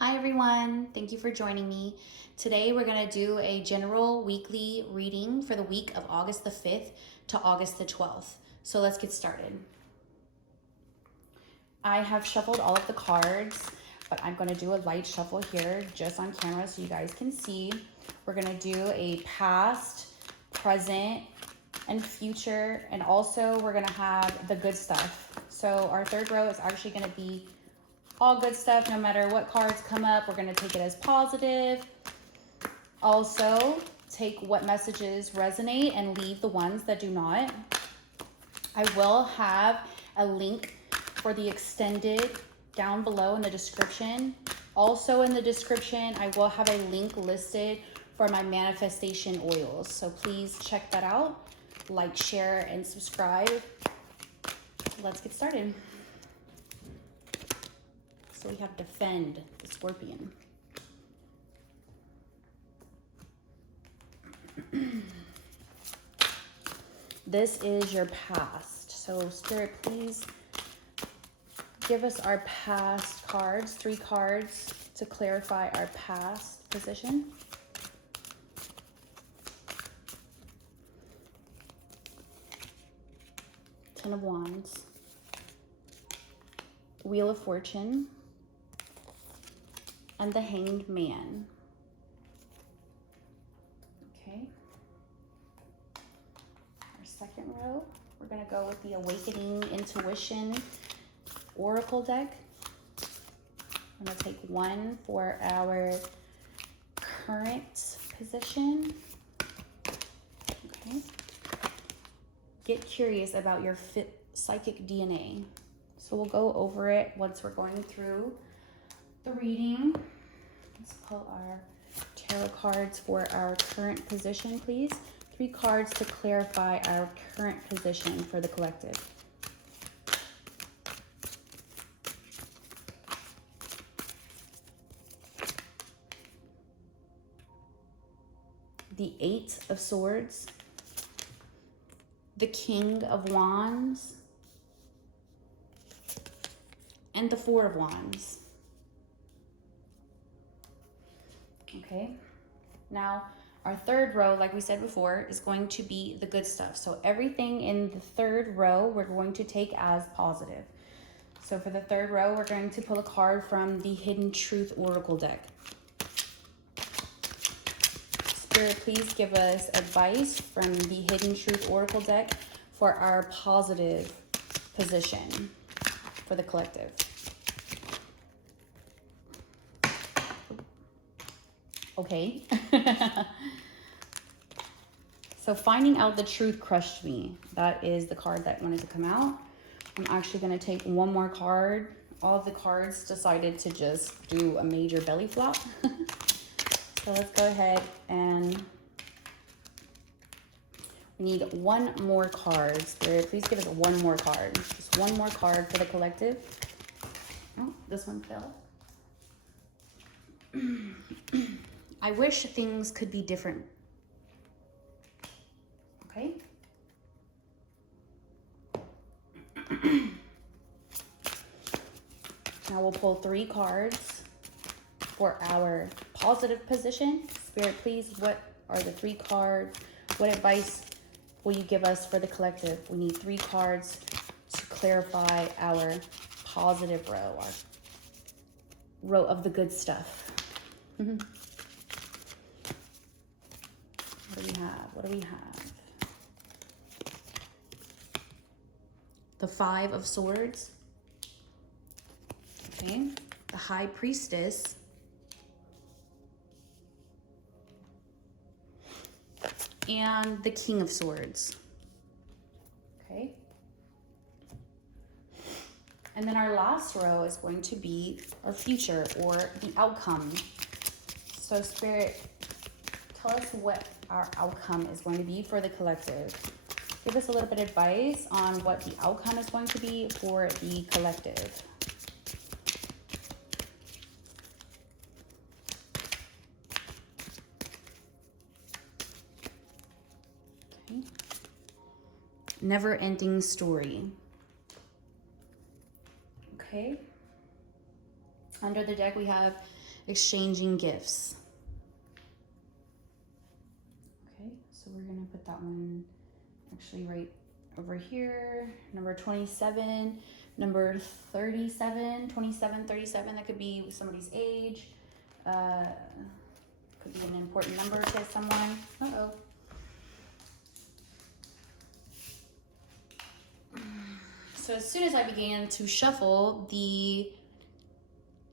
Hi everyone, thank you for joining me. Today we're going to do a general weekly reading for the week of August the 5th to August the 12th. So let's get started. I have shuffled all of the cards, but I'm going to do a light shuffle here just on camera so you guys can see. We're going to do a past, present, and future, and also we're going to have the good stuff. So our third row is actually going to be all good stuff. No matter what cards come up, we're going to take it as positive. Also, take what messages resonate and leave the ones that do not. I will have a link for the extended down below in the description. Also in the description, I will have a link listed for my manifestation oils. So please check that out. Like, share, and subscribe. Let's get started. So we have Defend, the Scorpion. This is your past. So Spirit, please give us our past cards, 3 cards to clarify our past position. Ten of Wands, Wheel of Fortune, and the Hanged Man. Okay. Our second row, we're going to go with the Awakening Intuition Oracle deck. I'm going to take one for our current position. Okay. Get curious about your psychic DNA. So we'll go over it once we're going through the reading. Let's pull our tarot cards for our current position, please. 3 cards to clarify our current position for the collective. The 8 of Swords, the King of Wands, and the 4 of Wands. Okay, now our third row, like we said before, is going to be the good stuff. So everything in the third row, we're going to take as positive. So for the third row, we're going to pull a card from the Hidden Truth Oracle deck. Spirit, please give us advice from the Hidden Truth Oracle deck for our positive position for the collective. Okay. So finding out the truth crushed me. That is the card that wanted to come out. I'm actually going to take one more card. All of the cards decided to just do a major belly flop. So let's go ahead and we need one more card. Spirit, please give us one more card. Just one more card for the collective. Oh, this one fell. I wish things could be different. Okay. Now we'll pull 3 cards for our positive position. Spirit, please, what are the 3 cards? What advice will you give us for the collective? We need 3 cards to clarify our positive row, our row of the good stuff. What do we have? What do we have? The 5 of Swords. Okay. The High Priestess. And the King of Swords. Okay. And then our last row is going to be our future or the outcome. So Spirit, tell us what our outcome is going to be for the collective. Give us a little bit of advice on what the outcome is going to be for the collective. Okay. Never-ending story. Okay. Under the deck, we have exchanging gifts. Okay, so we're gonna put that one actually right over here. Number 27, number 37, 27, 37, that could be somebody's age. Could be an important number to someone. Uh-oh. So as soon as I began to shuffle, the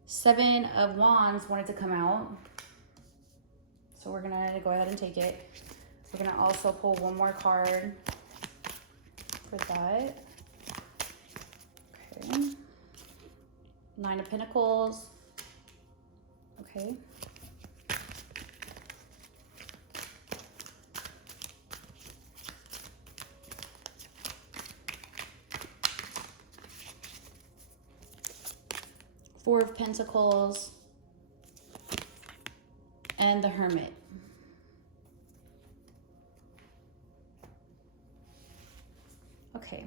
7 of Wands wanted to come out. So we're gonna go ahead and take it. We're gonna also pull one more card for that. Okay. 9 of Pentacles. Okay. Four of Pentacles and the Hermit. Okay.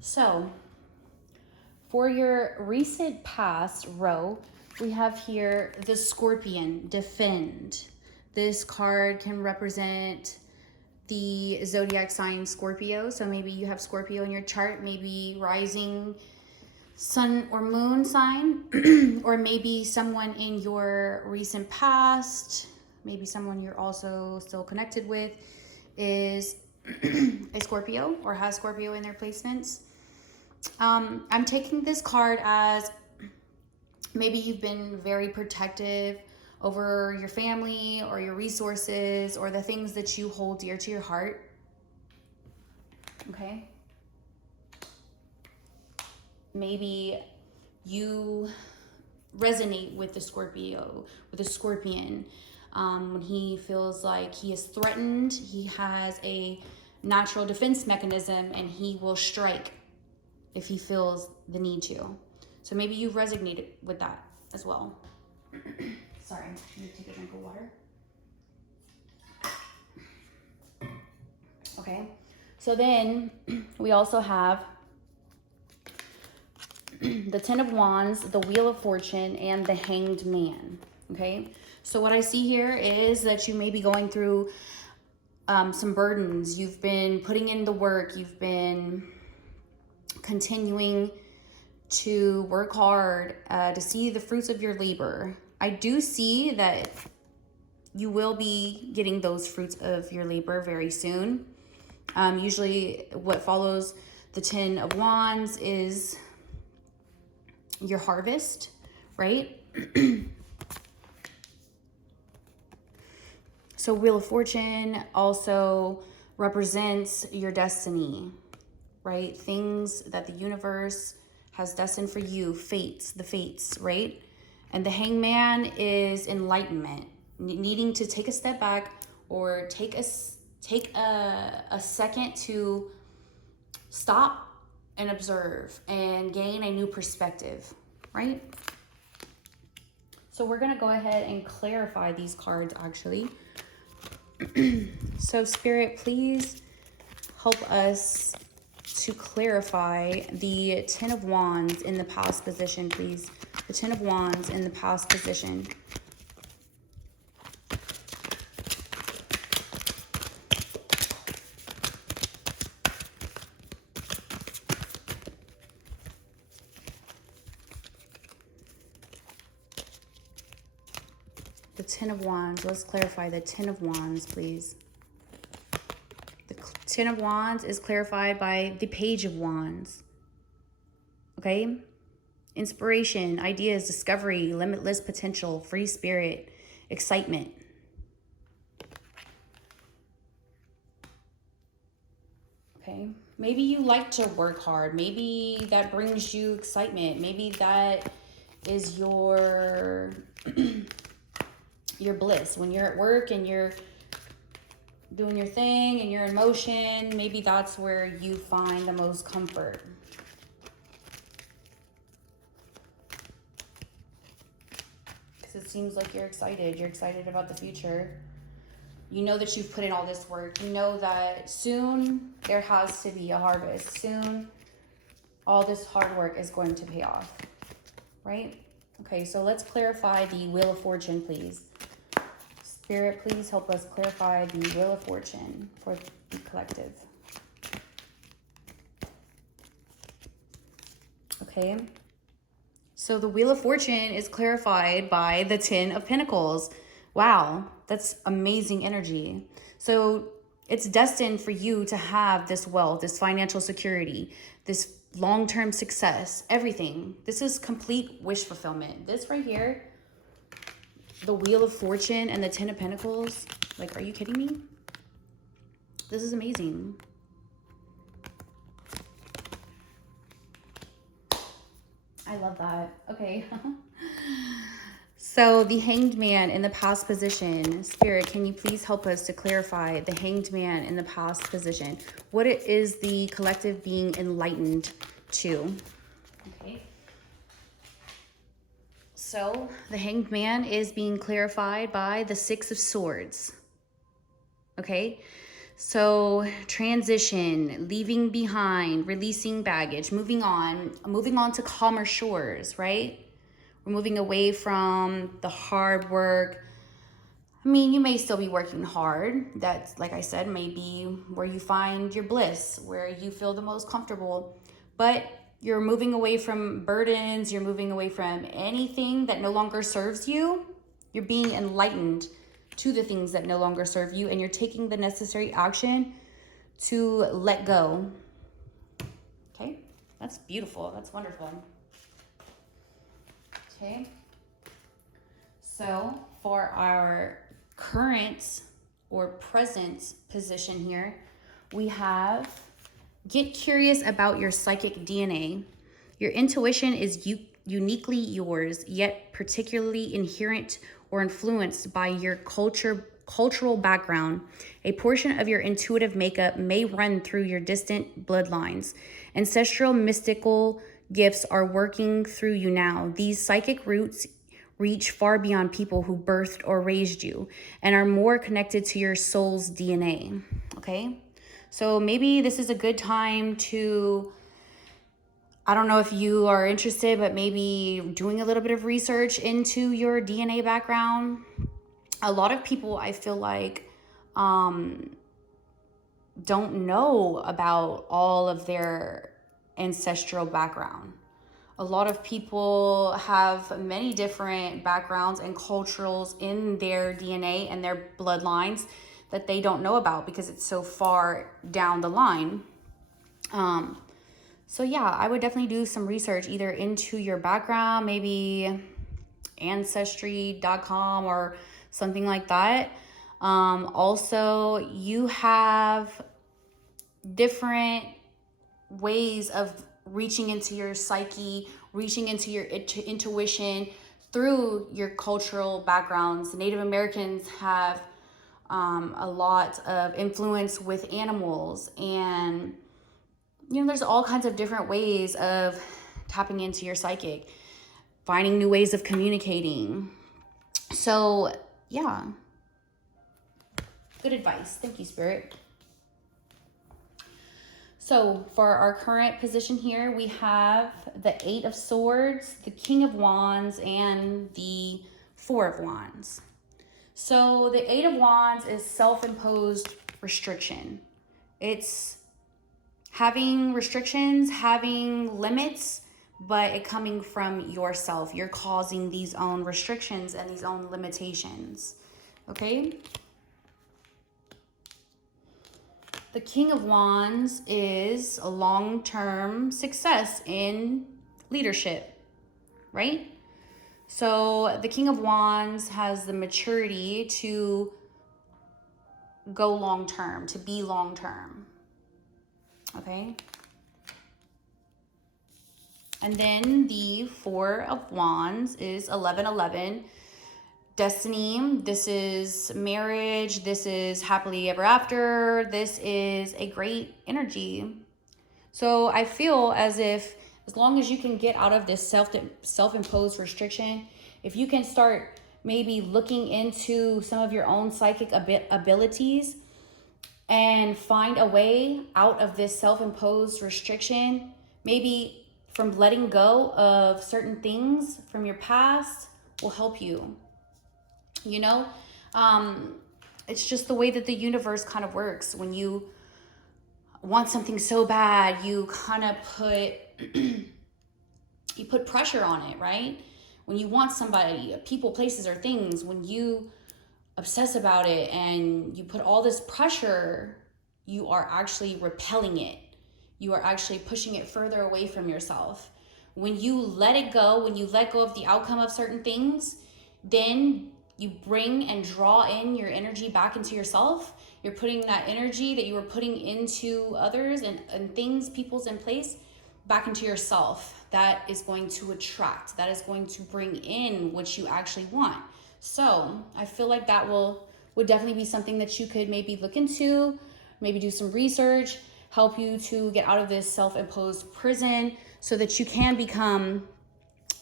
So, for your recent past row, we have here the Scorpion, Defend. This card can represent the zodiac sign Scorpio. So maybe you have Scorpio in your chart, maybe rising sun or moon sign, or maybe someone in your recent past, maybe someone you're also still connected with is a Scorpio or has Scorpio in their placements. I'm taking this card as maybe you've been very protective over your family or your resources or the things that you hold dear to your heart. Okay. Maybe you resonate with the Scorpio, with the Scorpion. When he feels like he is threatened, he has a natural defense mechanism and he will strike if he feels the need to. So maybe you resonated with that as well. Sorry, I need to take a drink of water. Okay, so then we also have the 10 of Wands, the Wheel of Fortune, and the Hanged Man. Okay, so what I see here is that you may be going through some burdens. You've been putting in the work. You've been continuing to work hard to see the fruits of your labor. I do see that you will be getting those fruits of your labor very soon. Usually what follows the 10 of Wands is your harvest, right? So Wheel of Fortune also represents your destiny, right? Things that the universe has destined for you, fates, the fates, right? And the Hangman is enlightenment, needing to take a step back or take a second to stop and observe and gain a new perspective, right? So we're gonna go ahead and clarify these cards actually. So Spirit, please help us to clarify the 10 of Wands in the past position, please. The 10 of Wands in the past position. The 10 of Wands. Let's clarify the 10 of Wands, please. The 10 of Wands is clarified by the Page of Wands. Okay? Inspiration, ideas, discovery, limitless potential, free spirit, excitement. Okay? Maybe you like to work hard. Maybe that brings you excitement. Maybe that is your your bliss. When you're at work and you're doing your thing and you're in motion, maybe that's where you find the most comfort. Because it seems like you're excited. You're excited about the future. You know that you've put in all this work. You know that soon there has to be a harvest. Soon all this hard work is going to pay off. right? Okay, so let's clarify the Wheel of Fortune, please. Spirit, please help us clarify the Wheel of Fortune for the collective. Okay. So the Wheel of Fortune is clarified by the Ten of Pentacles. Wow, that's amazing energy. So it's destined for you to have this wealth, this financial security, this long-term success, everything. This is complete wish fulfillment. This right here, the Wheel of Fortune and the Ten of Pentacles, like, are you kidding me? This is amazing. I love that. Okay. So the Hanged Man in the past position. Spirit, can you please help us to clarify the Hanged Man in the past position? What is the collective being enlightened to? Okay. So the Hanged Man is being clarified by the Six of Swords. Okay. So transition, leaving behind, releasing baggage, moving on to calmer shores, right? We're moving away from the hard work. I mean, you may still be working hard. That's, like I said, may be where you find your bliss, where you feel the most comfortable. But you're moving away from burdens. You're moving away from anything that no longer serves you. You're being enlightened to the things that no longer serve you. And you're taking the necessary action to let go. Okay, that's beautiful. That's wonderful. Okay, so for our current or present position here, we have get curious about your psychic DNA. Your intuition is uniquely yours, yet particularly inherent or influenced by your cultural background. A portion of your intuitive makeup may run through your distant bloodlines. Ancestral mystical gifts are working through you now. These psychic roots reach far beyond people who birthed or raised you and are more connected to your soul's DNA. Okay? So maybe this is a good time to, I don't know if you are interested, but maybe doing a little bit of research into your DNA background. A lot of people, I feel like, don't know about all of their ancestral background. A lot of people have many different backgrounds and cultures in their DNA and their bloodlines that they don't know about because it's so far down the line. So yeah, I would definitely do some research either into your background, maybe ancestry.com or something like that. Also, you have different ways of reaching into your psyche, reaching into your intuition through your cultural backgrounds. Native Americans have a lot of influence with animals, and there's all kinds of different ways of tapping into your psychic, finding new ways of communicating. So yeah, good advice. Thank you, Spirit. So for our current position here, we have the Eight of Swords, the King of Wands, and the Four of Wands. So the Eight of Wands is self-imposed restriction. It's having restrictions, having limits, but it coming from yourself. You're causing these own restrictions and these own limitations. Okay? The King of Wands is a long-term success in leadership, right? So the King of Wands has the maturity to go long-term, to be long-term, okay? And then the Four of Wands is 1111. Destiny, this is marriage, this is happily ever after, this is a great energy. So I feel as if as long as you can get out of this self-imposed restriction, if you can start maybe looking into some of your own psychic abilities and find a way out of this self-imposed restriction, maybe from letting go of certain things from your past will help you. You know, it's just the way that the universe kind of works. When you want something so bad, you kind of put you put pressure on it, right? When you want somebody, people, places, or things, when you obsess about it and you put all this pressure, you are actually repelling it. You are actually pushing it further away from yourself. When you let it go, when you let go of the outcome of certain things, then you bring and draw in your energy back into yourself. You're putting that energy that you were putting into others and things, peoples, and place back into yourself. That is going to attract, that is going to bring in what you actually want. So I feel like that would definitely be something that you could maybe look into, maybe do some research, help you to get out of this self-imposed prison so that you can become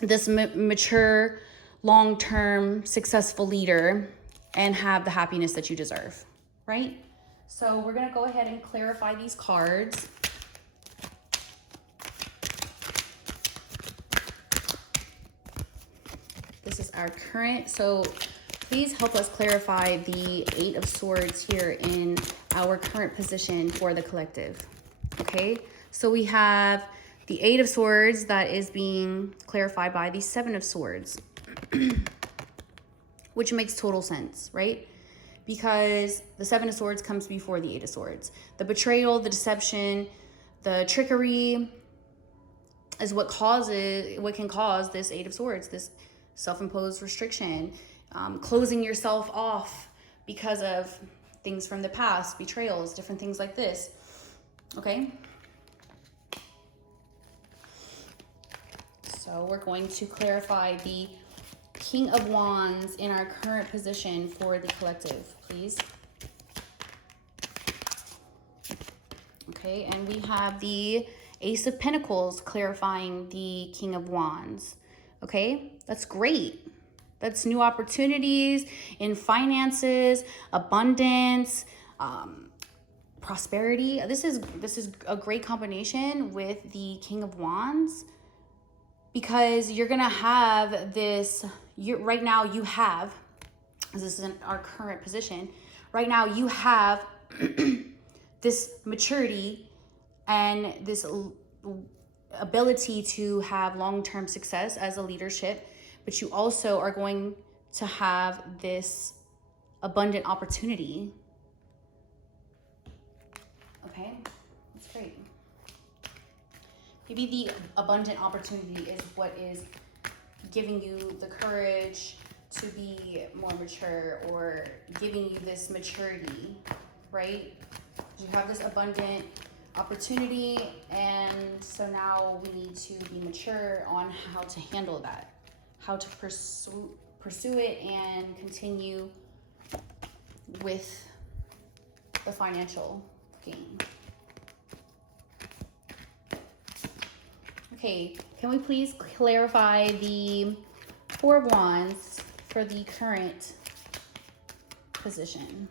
this mature, long-term, successful leader and have the happiness that you deserve, right? So we're gonna go ahead and clarify these cards. This is our current, so please help us clarify the Eight of Swords here in our current position for the collective, okay? So we have the Eight of Swords that is being clarified by the Seven of Swords, which makes total sense, right? Because the Seven of Swords comes before the Eight of Swords. The betrayal, the deception, the trickery is what can cause this Eight of Swords, this self-imposed restriction, closing yourself off because of things from the past, betrayals, different things like this, okay? So we're going to clarify the King of Wands in our current position for the collective, please. Okay, and we have the Ace of Pentacles clarifying the King of Wands. Okay, that's great. That's new opportunities in finances, abundance, prosperity. This is a great combination with the King of Wands, because you're gonna have this. Right now you have, this is in our current position. Right now you have this maturity and this ability to have long-term success as a leadership, but you also are going to have this abundant opportunity. Okay, that's great. Maybe the abundant opportunity is what is giving you the courage to be more mature, or giving you this maturity, right? You have this abundant opportunity, and so now we need to be mature on how to handle that, how to pursue it and continue with the financial gain. Okay, can we please clarify the Four of Wands for the current position?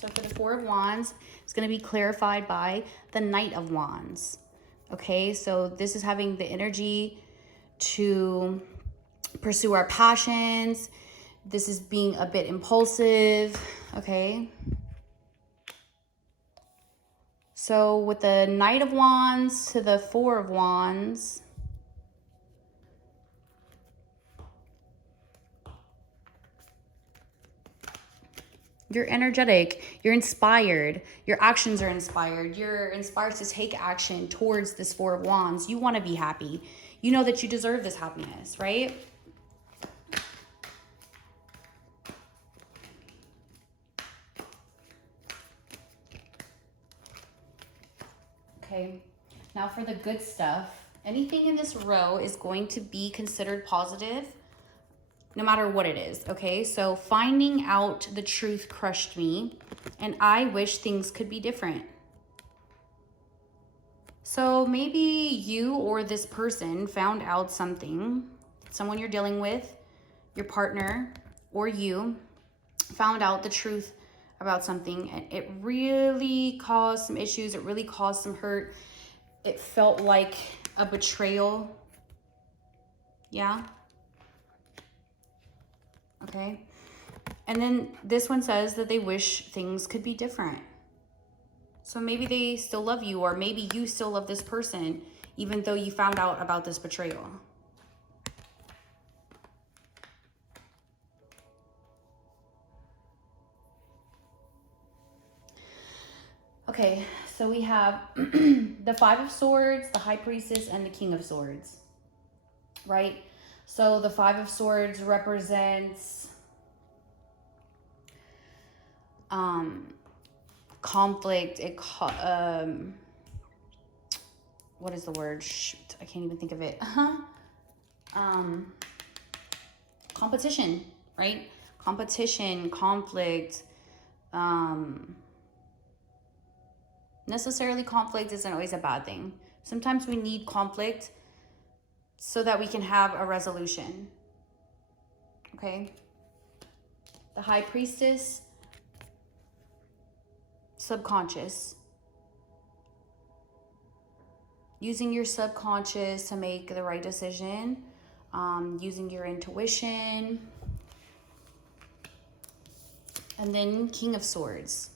So for the Four of Wands, it's going to be clarified by the Knight of Wands. Okay, so this is having the energy to pursue our passions. This is being a bit impulsive, okay? So with the Knight of Wands to the Four of Wands, you're energetic, you're inspired, your actions are inspired, you're inspired to take action towards this Four of Wands. You want to be happy. You know that you deserve this happiness, right? Okay, now for the good stuff. Anything in this row is going to be considered positive, no matter what it is, okay? So finding out the truth crushed me, and I wish things could be different. So maybe you or this person found out something, someone you're dealing with, your partner, or you found out the truth about something, and it really caused some issues. It really caused some hurt. It felt like a betrayal. Yeah. Okay. And then this one says that they wish things could be different. So maybe they still love you, or maybe you still love this person, even though you found out about this betrayal. Okay, so we have the Five of Swords, the High Priestess, and the King of Swords, right? So the Five of Swords represents conflict. What is the word? Shoot, I can't even think of it. Competition, right? Competition, conflict. Necessarily conflict isn't always a bad thing. Sometimes we need conflict so that we can have a resolution. Okay? The High Priestess, subconscious. Using your subconscious to make the right decision. Using your intuition. And then King of Swords.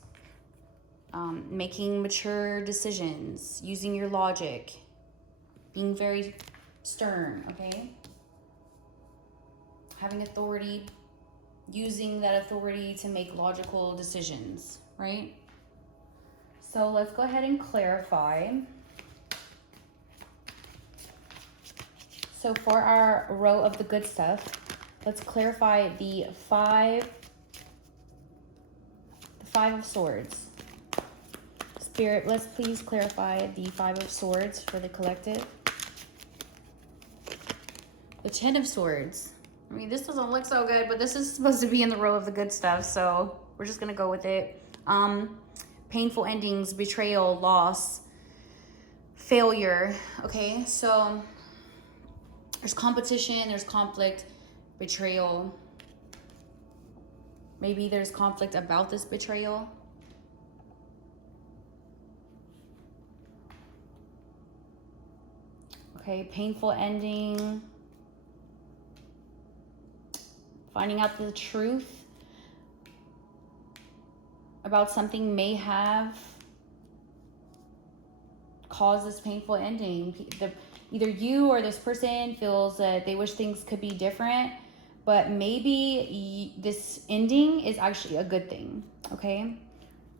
Making mature decisions, using your logic, being very stern, okay? Having authority, using that authority to make logical decisions, right? So let's go ahead and clarify. So for our row of the good stuff, let's clarify the five of Swords. Spirit, let's please clarify the Five of Swords for the collective. The Ten of Swords. I mean, this doesn't look so good, but this is supposed to be in the row of the good stuff, so we're just gonna go with it. Painful endings, betrayal, loss, failure. Okay, so there's competition, there's conflict, betrayal. Maybe there's conflict about this betrayal. Okay, painful ending. Finding out the truth about something may have caused this painful ending. Either you or this person feels that they wish things could be different, but maybe this ending is actually a good thing, okay?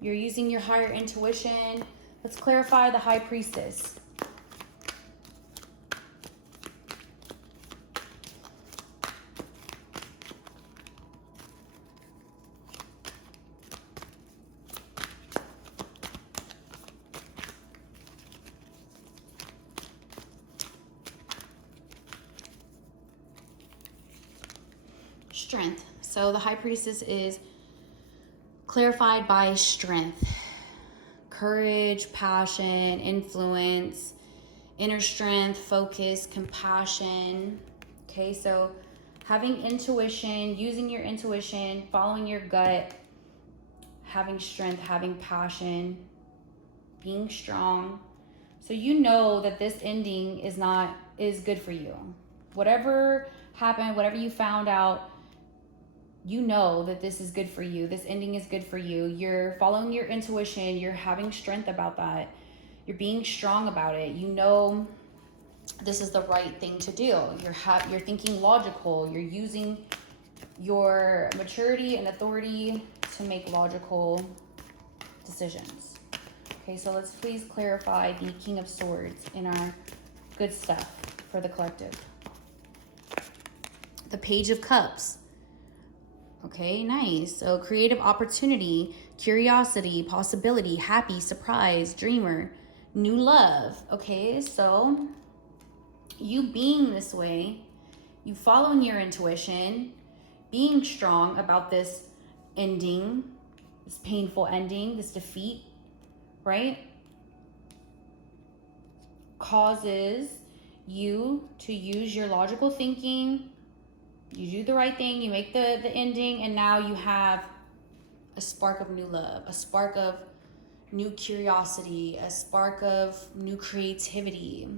You're using your higher intuition. Let's clarify the High Priestess. Strength. So the High Priestess is clarified by strength, courage, passion, influence, inner strength, focus, compassion. Okay, so having intuition, using your intuition, following your gut, having strength, having passion, being strong. So you know that this ending is good for you. Whatever happened, whatever you found out, you know that this is good for you. This ending is good for you. You're following your intuition. You're having strength about that. You're being strong about it. You know this is the right thing to do. You're thinking logical. You're using your maturity and authority to make logical decisions. Okay, so let's please clarify the King of Swords in our good stuff for the collective. The Page of Cups. Okay, nice. So creative opportunity, curiosity, possibility, happy, surprise, dreamer, new love. Okay, so you being this way, you following your intuition, being strong about this ending, this painful ending, this defeat, right? Causes you to use your logical thinking. You do the right thing, you make the ending, and now you have a spark of new love, a spark of new curiosity, a spark of new creativity.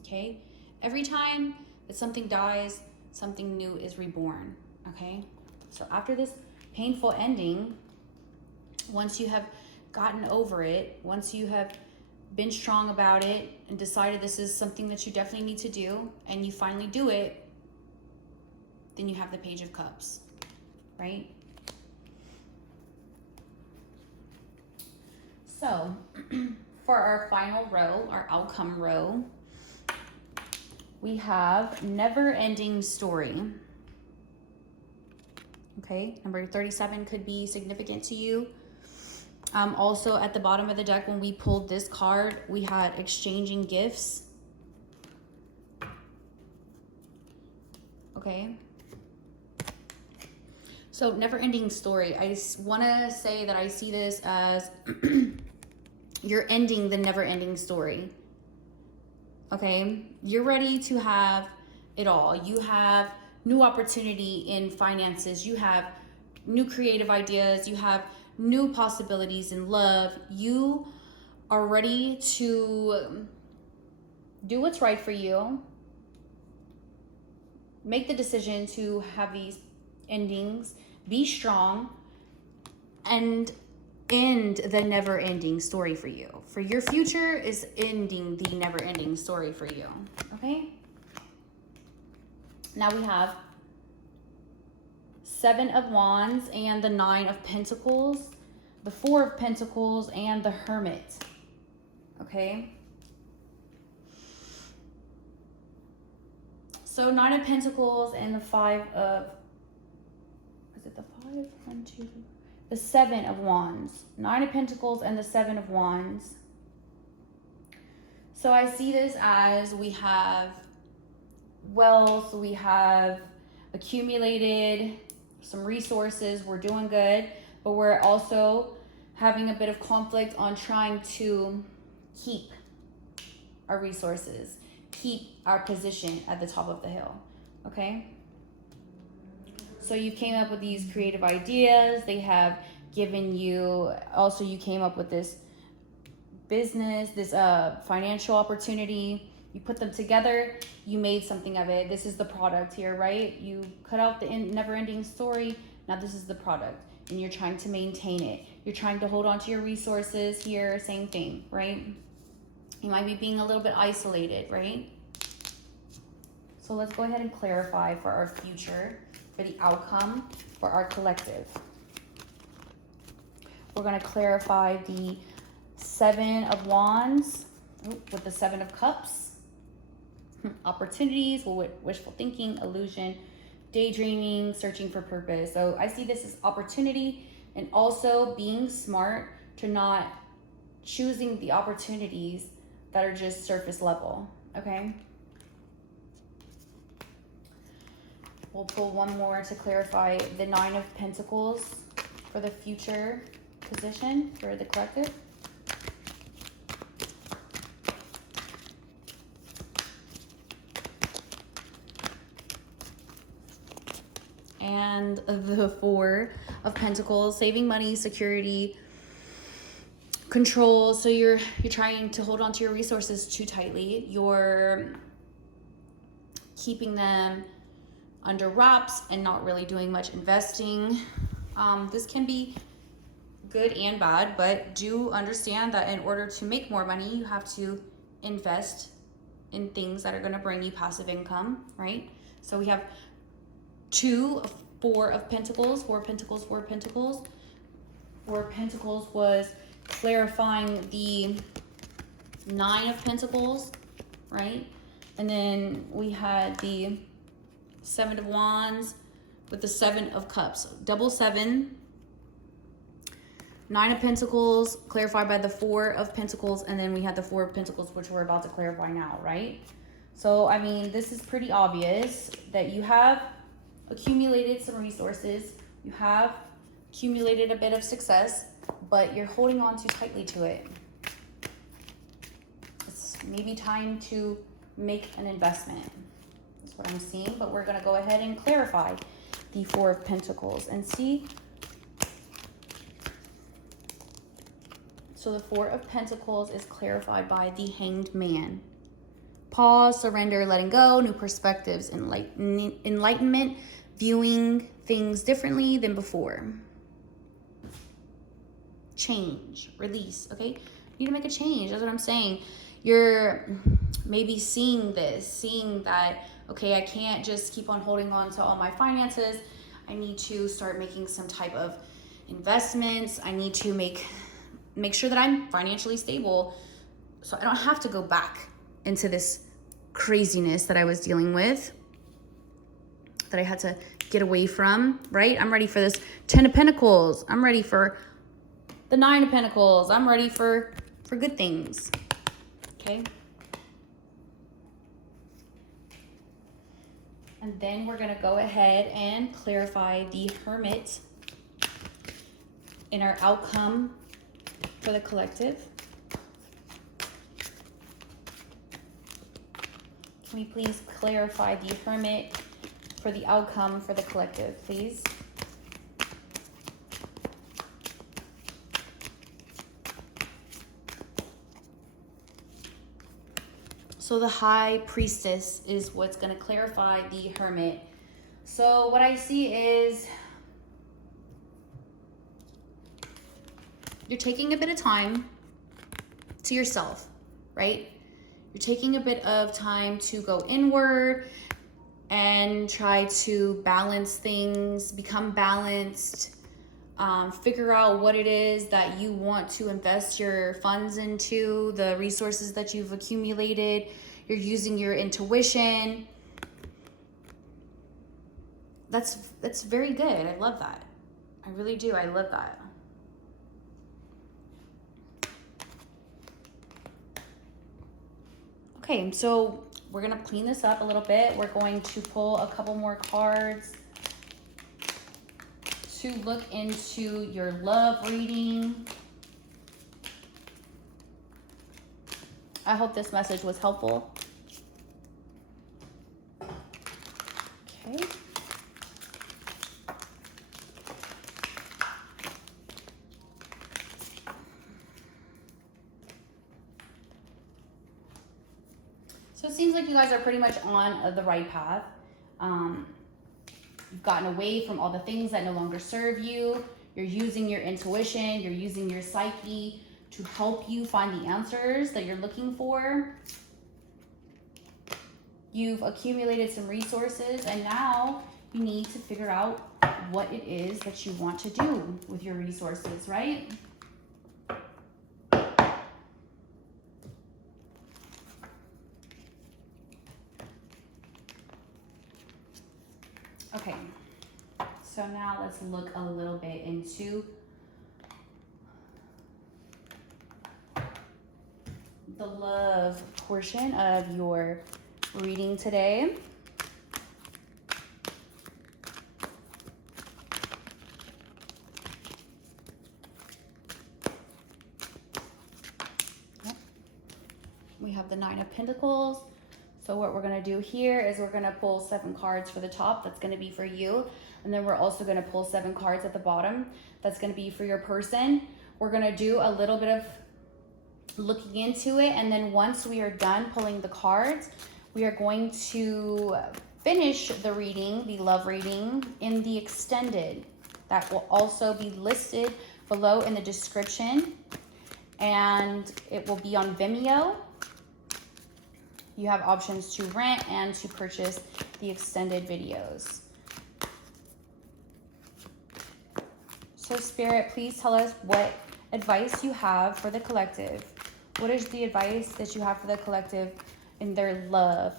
Okay? Every time that something dies, something new is reborn. Okay? So after this painful ending, once you have gotten over it, once you have been strong about it and decided this is something that you definitely need to do, and you finally do it, then you have the Page of Cups, right? So for our final row, our outcome row, we have Never Ending Story. Okay, number 37 could be significant to you. Also at the bottom of the deck, when we pulled this card, we had Exchanging Gifts. Okay. So Never Ending Story. I want to say that I see this as you're ending the never ending story. Okay. You're ready to have it all. You have new opportunity in finances. You have new creative ideas. You have new possibilities in love. You are ready to do what's right for you. Make the decision to have these endings. Be strong and end the never-ending story for you. For your future is ending the never-ending story for you. Okay? Now we have 7 of Wands and the 9 of Pentacles, the 4 of Pentacles, and the Hermit. Okay? So 9 of Pentacles and the 5 of, is it the 5? 1, 2, the 7 of Wands. 9 of Pentacles and the 7 of Wands. So I see this as we have wealth, we have accumulated some resources, we're doing good, but we're also having a bit of conflict on trying to keep our resources, keep our position at the top of the hill, okay? So you came up with these creative ideas. They have given you, also you came up with this business, this financial opportunity. You put them together, you made something of it. This is the product here, right? You cut out the never-ending story. Now this is the product, and you're trying to maintain it. You're trying to hold on to your resources here, same thing, right? You might be being a little bit isolated, right? So let's go ahead and clarify for our future, for the outcome, for our collective. We're going to clarify the 7 of Wands with the 7 of Cups. Opportunities, wishful thinking, illusion, daydreaming, searching for purpose. So I see this as opportunity, and also being smart to not choosing the opportunities that are just surface level, okay? We'll pull one more to clarify the 9 of Pentacles for the future position for the collective. And the 4 of Pentacles, saving money, security, control. So you're trying to hold on to your resources too tightly. You're keeping them under wraps and not really doing much investing. This can be good and bad, but do understand that in order to make more money, you have to invest in things that are going to bring you passive income, right? So we have 4 of Pentacles, 4 of Pentacles, 4 of Pentacles. 4 of Pentacles was clarifying the 9 of Pentacles, right? And then we had the 7 of Wands with the 7 of Cups. Double 7. 9 of Pentacles, clarified by the 4 of Pentacles, and then we had the 4 of Pentacles, which we're about to clarify now, right? So, I mean, this is pretty obvious that you have accumulated some resources, you have accumulated a bit of success, but you're holding on too tightly to it. It's maybe time to make an investment. That's what I'm seeing, but we're going to go ahead and clarify the 4 of Pentacles and see So the Four of Pentacles is clarified by the Hanged Man. Pause, surrender, letting go, new perspectives, enlightenment, viewing things differently than before. Change, release, okay? You need to make a change. That's what I'm saying. You're maybe seeing that, okay, I can't just keep on holding on to all my finances. I need to start making some type of investments. I need to make sure that I'm financially stable so I don't have to go back into this craziness that I was dealing with, that I had to get away from, right? I'm ready for this 10 of Pentacles. I'm ready for the 9 of Pentacles. I'm ready for good things, okay? And then we're gonna go ahead and clarify the Hermit in our outcome for the collective. Can we please clarify the Hermit for the outcome for the collective, please? So the High Priestess is what's going to clarify the Hermit. So what I see is you're taking a bit of time to yourself, right? You're taking a bit of time to go inward and try to balance things, become balanced, figure out what it is that you want to invest your funds into, the resources that you've accumulated. You're using your intuition. That's very good. I love that. I really do. I love that. Okay, so we're gonna clean this up a little bit. We're going to pull a couple more cards to look into your love reading. I hope this message was helpful. Okay. So it seems like you guys are pretty much on the right path. You've gotten away from all the things that no longer serve you. You're using your intuition. You're using your psyche to help you find the answers that you're looking for. You've accumulated some resources, and now you need to figure out what it is that you want to do with your resources, right? Okay, so now let's look a little bit into the love portion of your reading today. We have the 9 of Pentacles. So what we're going to do here is we're going to pull 7 cards for the top. That's going to be for you. And then we're also going to pull 7 cards at the bottom. That's going to be for your person. We're going to do a little bit of looking into it. And then once we are done pulling the cards, we are going to finish the reading, the love reading, in the extended. That will also be listed below in the description. And it will be on Vimeo. You have options to rent and to purchase the extended videos. So Spirit, please tell us what advice you have for the collective. What is the advice that you have for the collective in their love?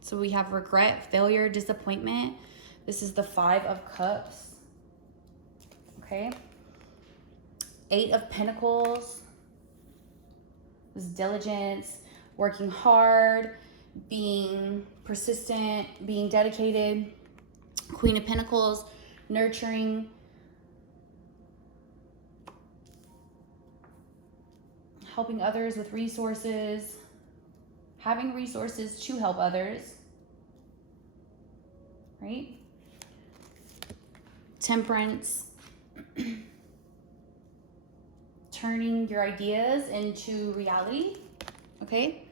So we have regret, failure, disappointment. This is the 5 of Cups. Okay. 8 of Pentacles. This is diligence, working hard, being persistent, being dedicated. Queen of Pentacles, nurturing, helping others with resources, having resources to help others, right? Temperance. turning your ideas into reality. Okay.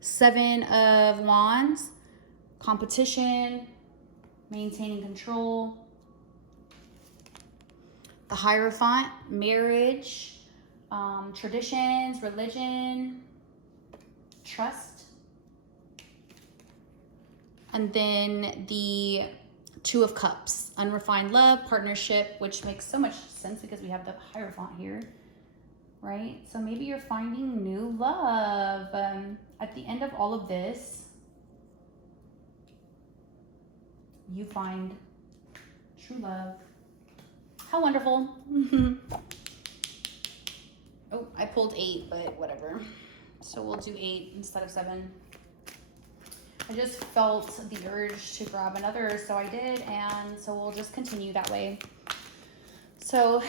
7 of Wands, competition, maintaining control. The Hierophant, marriage, traditions, religion, trust. And then the 2 of Cups, unrefined love, partnership, which makes so much sense because we have the Hierophant here, right? So maybe you're finding new love. At the end of all of this, you find true love. How wonderful. Oh, I pulled 8, but whatever. So we'll do 8 instead of 7. I just felt the urge to grab another, so I did, and so we'll just continue that way. So,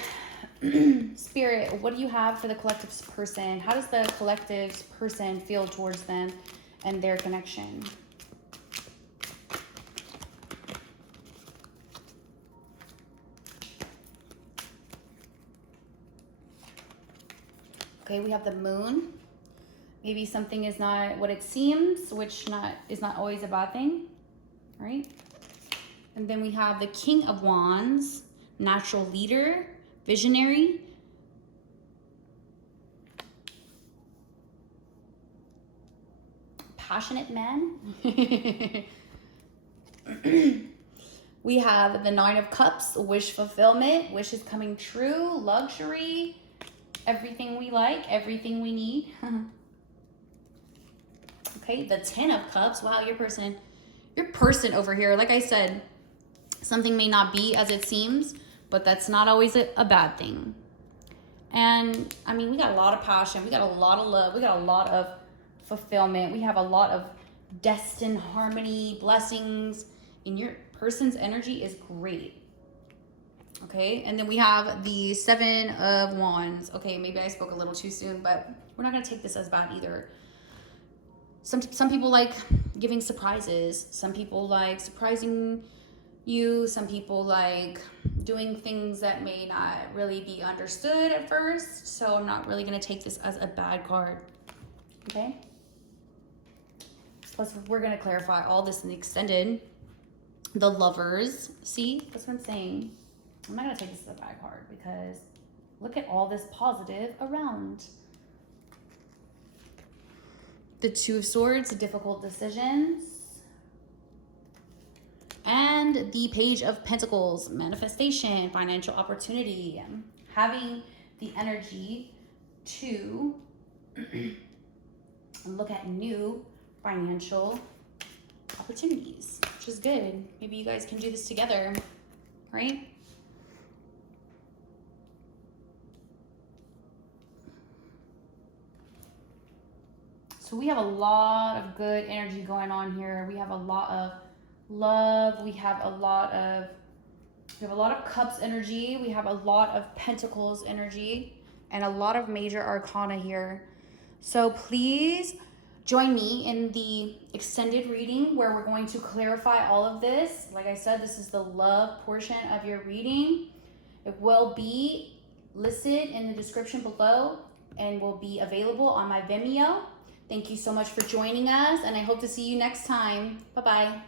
Spirit, what do you have for the collective's person? How does the collective's person feel towards them and their connection? Okay, we have the Moon. Maybe something is not what it seems, which is not always a bad thing, right? And then we have the King of Wands, natural leader, visionary. Passionate man. We have the 9 of Cups, wish fulfillment, wishes coming true, luxury, everything we like, everything we need. Okay, the 10 of Cups. Wow, your person over here, like I said, something may not be as it seems, but that's not always a bad thing. And I mean, we got a lot of passion, we got a lot of love, we got a lot of fulfillment, we have a lot of destined harmony, blessings, and your person's energy is great. Okay, and then we have the 7 of Wands. Okay, maybe I spoke a little too soon, but we're not gonna take this as bad either. Some people like giving surprises. Some people like surprising you. Some people like doing things that may not really be understood at first. So I'm not really going to take this as a bad card. Okay? Plus, we're going to clarify all this in the extended. The Lovers. See? That's what I'm saying. I'm not going to take this as a bad card because look at all this positive around. The 2 of Swords, difficult decisions. And the Page of Pentacles, manifestation, financial opportunity. Having the energy to look at new financial opportunities, which is good. Maybe you guys can do this together, right? So we have a lot of good energy going on here. We have a lot of love. We have a lot of Cups energy. We have a lot of Pentacles energy and a lot of major arcana here. So please join me in the extended reading where we're going to clarify all of this. Like I said, this is the love portion of your reading. It will be listed in the description below and will be available on my Vimeo. Thank you so much for joining us, and I hope to see you next time. Bye-bye.